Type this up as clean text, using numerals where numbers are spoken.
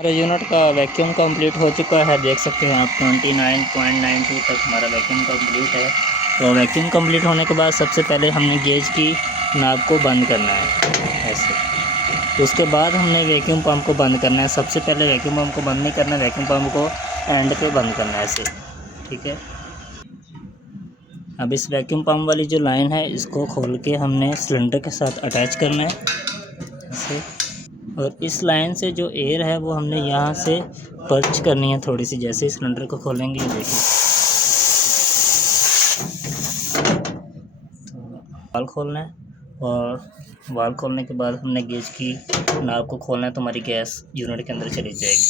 हमारे यूनिट का vacuum complete हो चुका है, देख सकते हैं आप 29.92 तक हमारा वैक्यूम कंप्लीट है। तो वैक्यूम कंप्लीट होने के बाद सबसे पहले हमने गेज की नाब को बंद करना है ऐसे। उसके बाद हमने वैक्यूम पंप को बंद करना है। सबसे पहले वैक्यूम पंप को बंद नहीं करना है, वैक्यूम पंप को एंड पे बंद करना है ऐसे, ठीक है। अब इस वैक्यूम पंप वाली जो लाइन है इसको खोल के हमने सिलेंडर के साथ अटैच करना है ऐसे। और इस लाइन से जो एयर है वो हमने यहाँ से पर्च करनी है थोड़ी सी। जैसे ही सिलेंडर को खोलेंगे, देखिए तो वाल खोलना है, और वाल खोलने के बाद हमने गेज की नाब को खोलना है, तो हमारी गैस यूनिट के अंदर चली जाएगी।